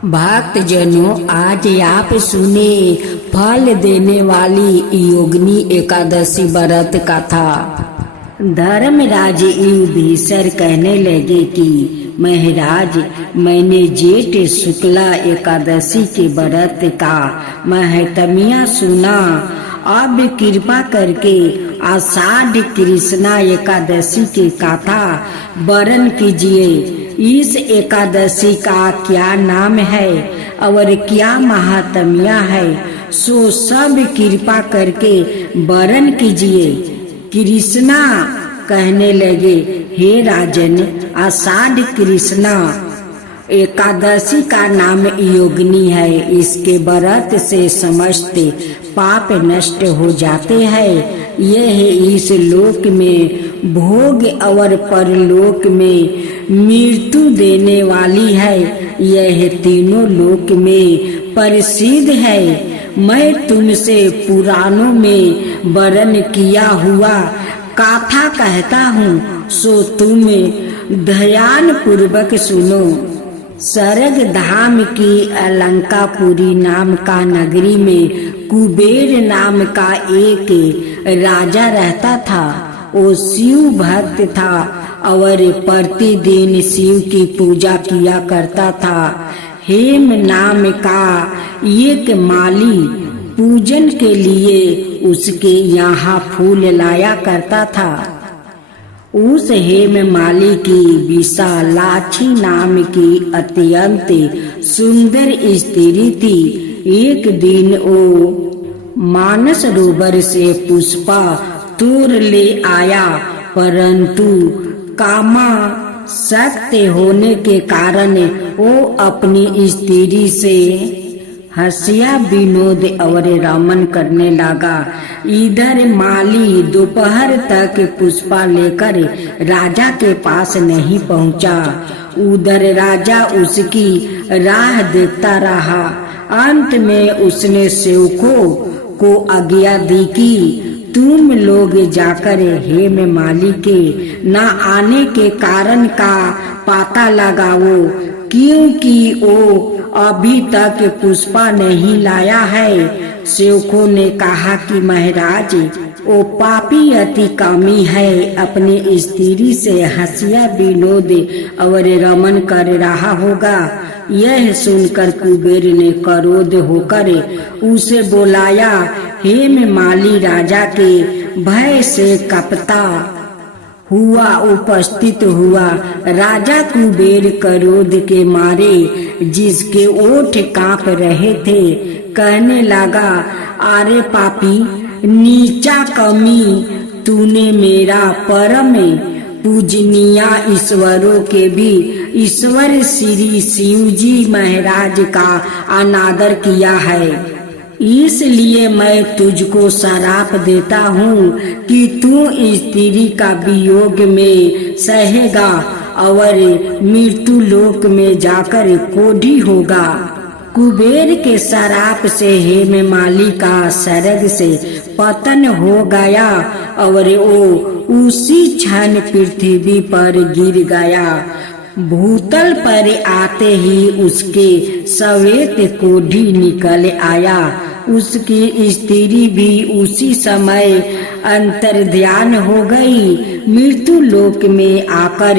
भक्त जनों, आज आप सुने फल देने वाली योगिनी एकादशी व्रत कथा। धर्मराज युधिष्ठिर कहने लगे कि महाराज, मैंने जेठ शुक्ला एकादशी के व्रत का महत्म्य सुना। अब कृपा करके आषाढ़ कृष्णा एकादशी की कथा वर्णन कीजिए। इस एकादशी का क्या नाम है और क्या महात्म्य है, सो सब कृपा करके वर्णन कीजिए। कृष्णा कहने लगे, हे राजन, आषाढ़ कृष्णा एकादशी का नाम योगिनी है। इसके व्रत से समस्त पाप नष्ट हो जाते हैं। यह इस लोक में भोग और परलोक में मृत्यु देने वाली है। यह तीनों लोक में प्रसिद्ध है। मैं तुमसे पुराणों में वर्णन किया हुआ कथा कहता हूँ, सो तुम ध्यान पूर्वक सुनो। स्वर्ग धाम की अलंकापुरी नाम का नगरी में कुबेर नाम का एक राजा रहता था। वो शिव भक्त था और प्रतिदिन शिव की पूजा किया करता था। हेम नाम का एक माली पूजन के लिए उसके यहाँ फूल लाया करता था। उस हेम माली की विशालाक्षी नाम की अत्यंत सुंदर स्त्री थी। एक दिन वो मानस सरोवर से पुष्पा तोड़ ले आया, परंतु कामासक्त होने के कारण वो अपनी स्त्री से हंसिया विनोद और रमन करने लगा। इधर माली दोपहर तक पुष्पा लेकर राजा के पास नहीं पहुंचा। उधर राजा उसकी राह देखता रहा। अंत में उसने सेवकों को आज्ञा दी कि तुम लोग जाकर हेम माली के न आने के कारण का पता लगाओ, क्योंकि वो अभी तक पुष्पा नहीं लाया है। सेवकों ने कहा कि महाराज, वो पापी अति कामी है, अपनी स्त्री से हंसिया विनोद और रमन कर रहा होगा। यह सुनकर कुबेर ने क्रोध होकर उसे बुलाया। हेम माली राजा के भय से कपता हुआ उपस्थित हुआ। राजा कुबेर क्रोध के मारे जिसके ओठ कांप रहे थे, कहने लगा, अरे पापी नीचा कमी, तूने मेरा परम पूजनीय ईश्वरों के भी ईश्वर श्री शिव जी महाराज का अनादर किया है। इसलिए मैं तुझको श्राप देता हूँ कि तू स्त्री का वियोग में सहेगा और मृत्यु लोक में जाकर कोढ़ी होगा। कुबेर के श्राप से हेम माली का स्वर्ग से पतन हो गया और वो उसी क्षण पृथ्वी पर गिर गया। भूतल पर आते ही उसके श्वेत कोढ़ी निकल आया। उसकी स्त्री भी उसी समय अंतर्ध्यान हो गई। मृत्यु लोक में आकर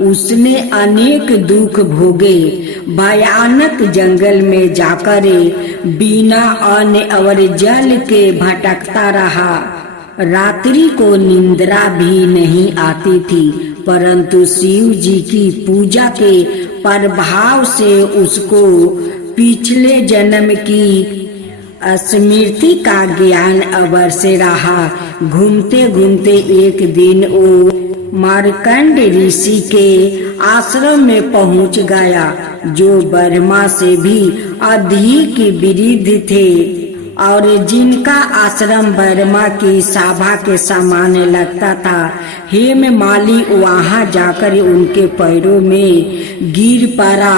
उसने अनेक दुख भोगे। भयानक जंगल में जाकर बिना अन्न और जल के भटकता रहा। रात्रि को निंद्रा भी नहीं आती थी, परंतु शिव जी की पूजा के प्रभाव से उसको पिछले जन्म की स्मृति का ज्ञान अवश्य रहा। घूमते घूमते एक दिन वो मार्कंड ऋषि के आश्रम में पहुंच गया, जो ब्रह्मा से भी अधिक वृद्ध थे और जिनका आश्रम ब्रह्मा की सभा के समान लगता था। हेम माली वहां जाकर उनके पैरों में गिर पड़ा।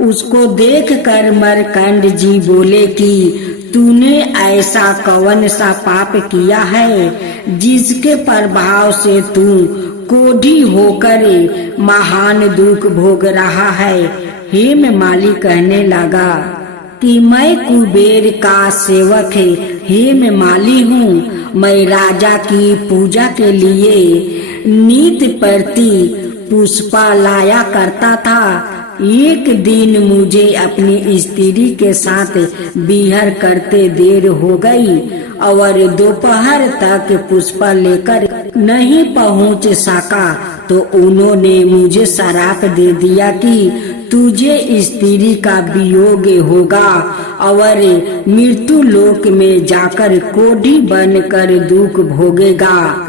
उसको देखकर मार्कंड जी बोले कि तूने ऐसा कौन सा पाप किया है जिसके प्रभाव से तू कोढ़ी होकर महान दुख भोग रहा है। हेममाली कहने लगा कि मैं कुबेर का सेवक हेममाली हूँ। मैं राजा की पूजा के लिए नित प्रति पुष्पा लाया करता था। एक दिन मुझे अपनी स्त्री के साथ विहार करते देर हो गई और दोपहर तक पुष्पा लेकर नहीं पहुँच सका तो उन्होंने मुझे श्राप दे दिया कि तुझे स्त्री का वियोग होगा और मृत्यु लोक में जाकर कोढ़ी बनकर दुख भोगेगा।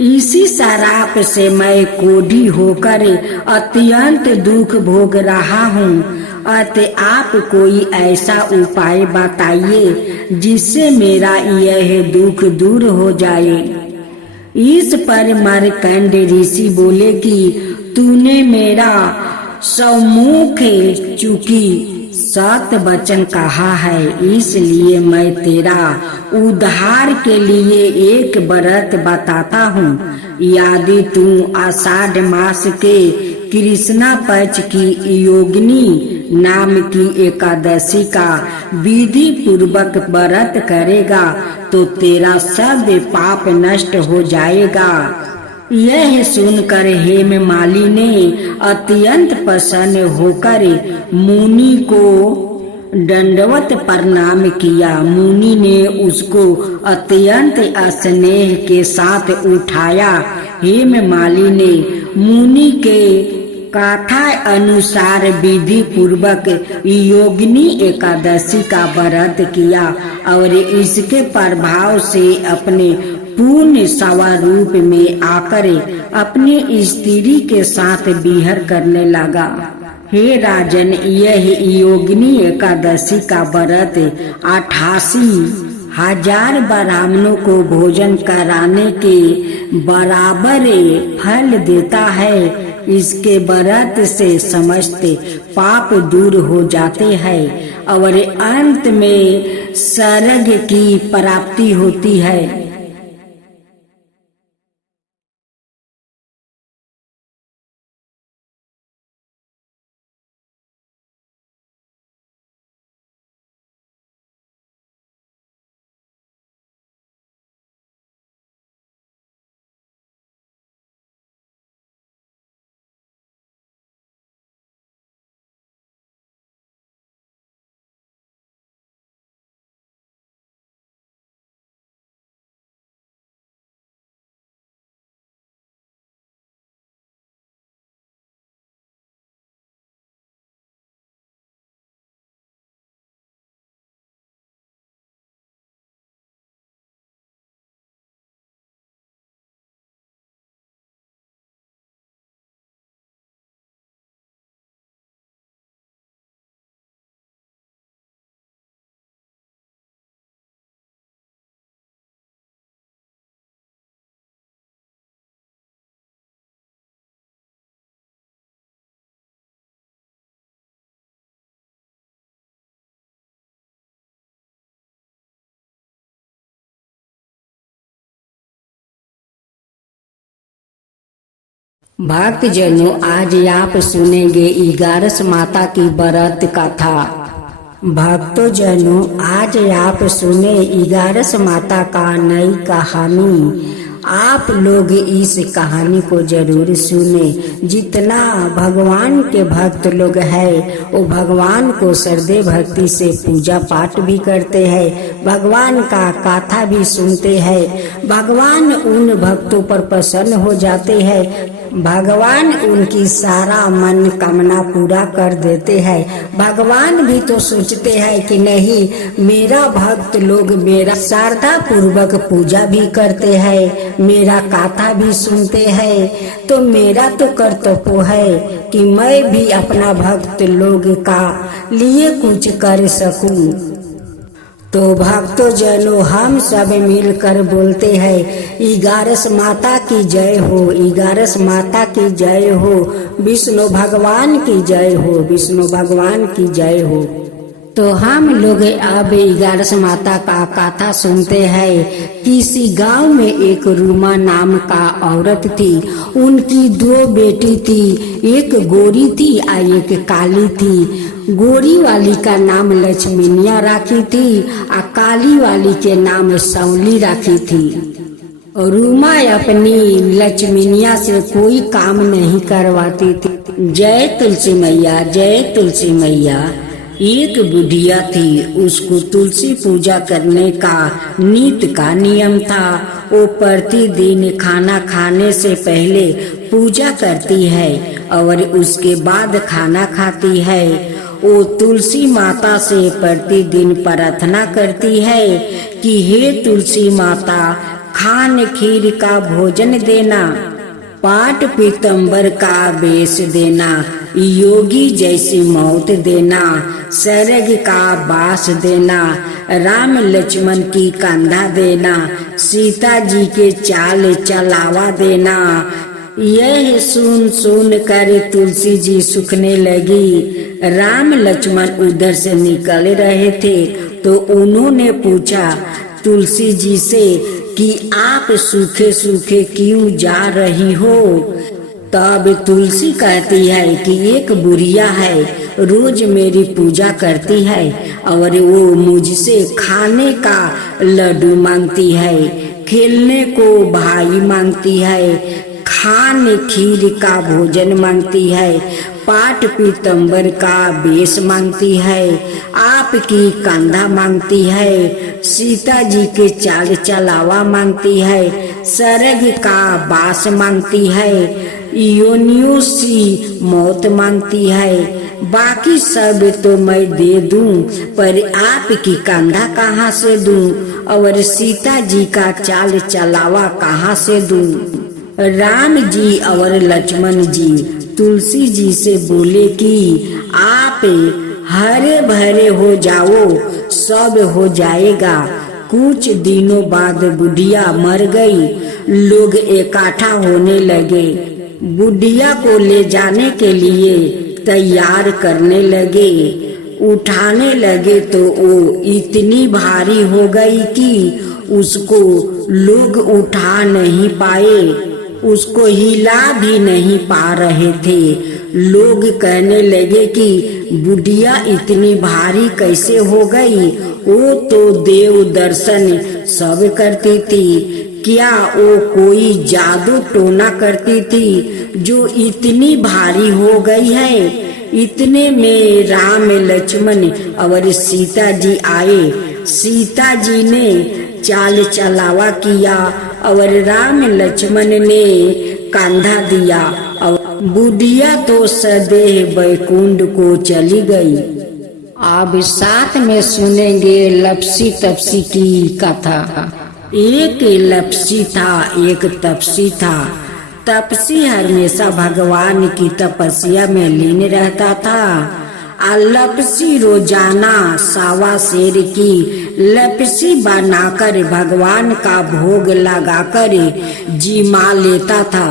इसी श्राप से मैं कोढ़ी होकर अत्यंत दुख भोग रहा हूँ। अतः आप कोई ऐसा उपाय बताइए जिससे मेरा यह दुख दूर हो जाए। इस पर मार्कंड ऋषि बोले कि तूने मेरा सम्मुख चूंकि सत वचन कहा है, इसलिए मैं तेरा उद्धार के लिए एक व्रत बताता हूँ। यदि तू आषाढ़ मास के कृष्णा पक्ष की योगिनी नाम की एकादशी का विधि पूर्वक व्रत करेगा तो तेरा सब पाप नष्ट हो जाएगा। यह सुनकर हेममाली ने अत्यंत प्रसन्न होकर मुनि को दंडवत प्रणाम किया। मुनि ने उसको अत्यंत स्नेह के साथ उठाया। हेममाली ने मुनि के कथा अनुसार विधि पूर्वक योगिनी एकादशी का व्रत किया और इसके प्रभाव से अपने पूर्ण स्वरूप में आकर अपनी स्त्री के साथ विहार करने लगा। हे राजन, यह योगिनी एकादशी का व्रत 88,000 ब्राह्मणों को भोजन कराने के बराबर फल देता है। इसके व्रत से समस्त पाप दूर हो जाते हैं और अंत में स्वर्ग की प्राप्ति होती है। भक्त जनों, आज आप सुनेंगे 11 माता की व्रत कथा। भक्तों जनों, आज आप सुने 11 माता का नई कहानी। आप लोग इस कहानी को जरूर सुने। जितना भगवान के भक्त लोग हैं वो भगवान को श्रद्धे भक्ति से पूजा पाठ भी करते हैं, भगवान का कथा भी सुनते हैं। भगवान उन भक्तों पर प्रसन्न हो जाते हैं, भगवान उनकी सारा मन कामना पूरा कर देते हैं। भगवान भी तो सोचते हैं कि नहीं, मेरा भक्त लोग मेरा श्रद्धा पूर्वक पूजा भी करते हैं, मेरा कथा भी सुनते हैं, तो मेरा तो कर्तव्य है कि मैं भी अपना भक्त लोग का लिए कुछ कर सकूं। तो भक्तों जनों, हम सब मिलकर बोलते हैं 11 माता की जय हो, 11 माता की जय हो, विष्णु भगवान की जय हो, विष्णु भगवान की जय हो। तो हम लोग अब 11 माता का कथा सुनते हैं। किसी गांव में एक रूमा नाम का औरत थी। उनकी 2 बेटी थी, एक गोरी थी और एक काली थी। गोरी वाली का नाम लक्ष्मीनिया रखी थी और काली वाली के नाम सौली रखी थी। रूमा अपनी लक्ष्मीनिया से कोई काम नहीं करवाती थी। जय तुलसी मैया, जय तुलसी मैया। एक बुढ़िया थी, उसको तुलसी पूजा करने का नित का नियम था। वो प्रतिदिन खाना खाने से पहले पूजा करती है और उसके बाद खाना खाती है। वो तुलसी माता से प्रतिदिन प्रार्थना करती है कि हे तुलसी माता, खान खीर का भोजन देना, पाट पीतम्बर का वेश देना, योगी जैसी मौत देना, स्वर्ग का वास देना, राम लक्ष्मण की कंधा देना, सीता जी के चाल चलावा देना। यह सुन सुन कर तुलसी जी सूखने लगी। राम लक्ष्मण उधर से निकल रहे थे तो उन्होंने पूछा तुलसी जी से कि आप सूखे सूखे क्यों जा रही हो। तब तुलसी कहती है कि एक बुढ़िया है, रोज मेरी पूजा करती है और वो मुझसे खाने का लड्डू मांगती है, खेलने को भाई मांगती है, खाने खीर का भोजन मांगती है, पाट पीतम्बर का वेश मांगती है, आपकी कंधा मांगती है, सीता जी के चाल चलावा मांगती है, स्वर्ग का वास मांगती है, योनियों सी मौत मांगती है। बाकी सब तो मैं दे दूं, पर आपकी कंधा कहाँ से दूं और सीता जी का चाल चलावा कहाँ से दूं। राम जी और लक्ष्मण जी तुलसी जी से बोले कि आप हरे भरे हो जाओ, सब हो जाएगा। कुछ दिनों बाद बुढ़िया मर गई। लोग इकट्ठा होने लगे, बुढ़िया को ले जाने के लिए तैयार करने लगे। उठाने लगे तो वो इतनी भारी हो गई कि उसको लोग उठा नहीं पाए, उसको हिला भी नहीं पा रहे थे। लोग कहने लगे कि बुढ़िया इतनी भारी कैसे हो गई, वो तो देव दर्शन सब करती थी। क्या वो कोई जादू टोना करती थी जो इतनी भारी हो गई है। इतने में राम लक्ष्मण और सीता जी आए। सीता जी ने चाल चलावा किया और राम लक्ष्मण ने कंधा दिया और बुढ़िया तो सदैव वैकुंठ को चली गई। अब साथ में सुनेंगे लपसी तपसी की कथा। एक लपसी था, एक तपसी था। तपसी हमेशा भगवान की तपस्या में लीन रहता था। लपसी रोजाना 1.25 शेर की लपसी बनाकर भगवान का भोग लगाकर जिमा लेता था।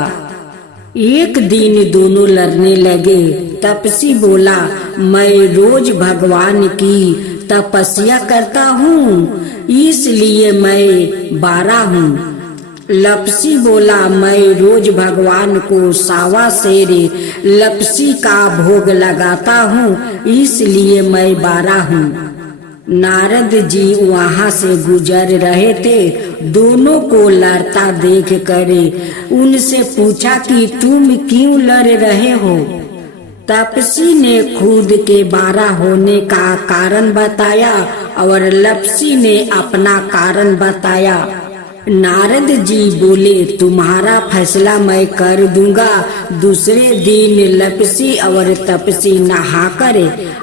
एक दिन दोनों लड़ने लगे। तपसी बोला, मैं रोज भगवान की तपस्या करता हूँ, इसलिए मैं 12 हूँ। लपसी बोला, मैं रोज भगवान को 1.25 शेर लपसी का भोग लगाता हूँ, इसलिए मैं 12 हूँ। नारद जी वहाँ से गुजर रहे थे। दोनों को लड़ता देख कर उनसे पूछा कि तुम क्यों लड़ रहे हो। तपसी ने खुद के 12 होने का कारण बताया और लपसी ने अपना कारण बताया। नारद जी बोले, तुम्हारा फैसला मैं कर दूंगा। दूसरे दिन लपसी और तपसी नहाकर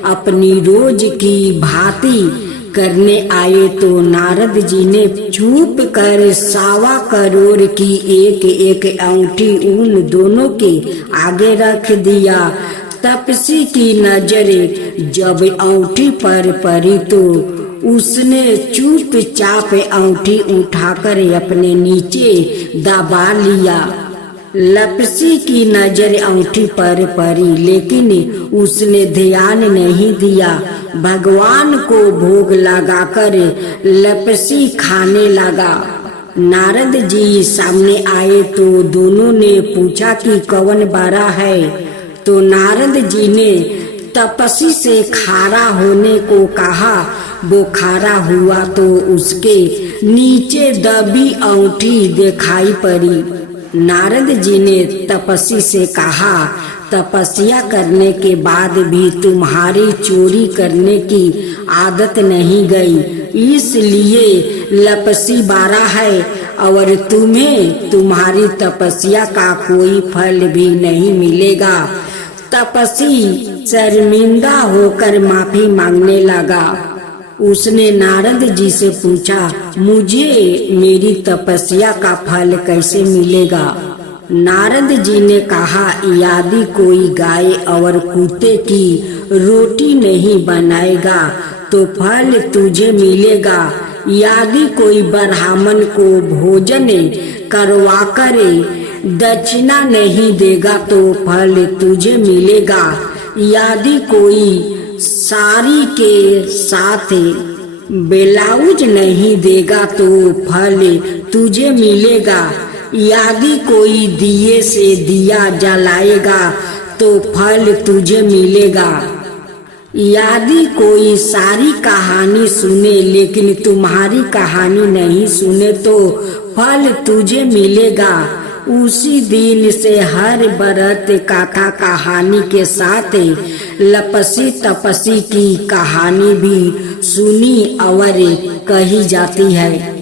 अपनी रोज की भांति करने आए तो नारद जी ने छुप कर 1.25 करोड़ की एक अंगूठी उन दोनों के आगे रख दिया। तपसी की नजर जब अंगूठी पर पड़ी तो उसने चुपचाप अंगूठी उठाकर अपने नीचे दबा लिया। लपसी की नजर अंगूठी पर पड़ी, लेकिन उसने ध्यान नहीं दिया। भगवान को भोग लगाकर लपसी खाने लगा। नारद जी सामने आए तो दोनों ने पूछा कि कौन बड़ा है। तो नारद जी ने तपस्वी से खारा होने को कहा। वो खारा हुआ तो उसके नीचे दबी अंगूठी दिखाई पड़ी। नारद जी ने तपस्वी से कहा, तपस्या करने के बाद भी तुम्हारी चोरी करने की आदत नहीं गई, इसलिए लपसी बारा है और तुम्हें तुम्हारी तपस्या का कोई फल भी नहीं मिलेगा। तपस्वी शर्मिंदा होकर माफी मांगने लगा। उसने नारद जी से पूछा, मुझे मेरी तपस्या का फल कैसे मिलेगा? नारद जी ने कहा, यदि कोई गाय और कुत्ते की रोटी नहीं बनाएगा तो फल तुझे मिलेगा। यदि कोई ब्राह्मण को भोजन करवाकर दक्षिणा नहीं देगा तो फल तुझे मिलेगा। यदि कोई साड़ी के साथ ब्लाउज नहीं देगा तो फल तुझे मिलेगा। यदि कोई दिए से दिया जलाएगा तो फल तुझे मिलेगा। यदि कोई सारी कहानी सुने लेकिन तुम्हारी कहानी नहीं सुने तो फल तुझे मिलेगा। उसी दिन से हर बरत कथा कहानी के साथ लपसी तपसी की कहानी भी सुनी और कही जाती है।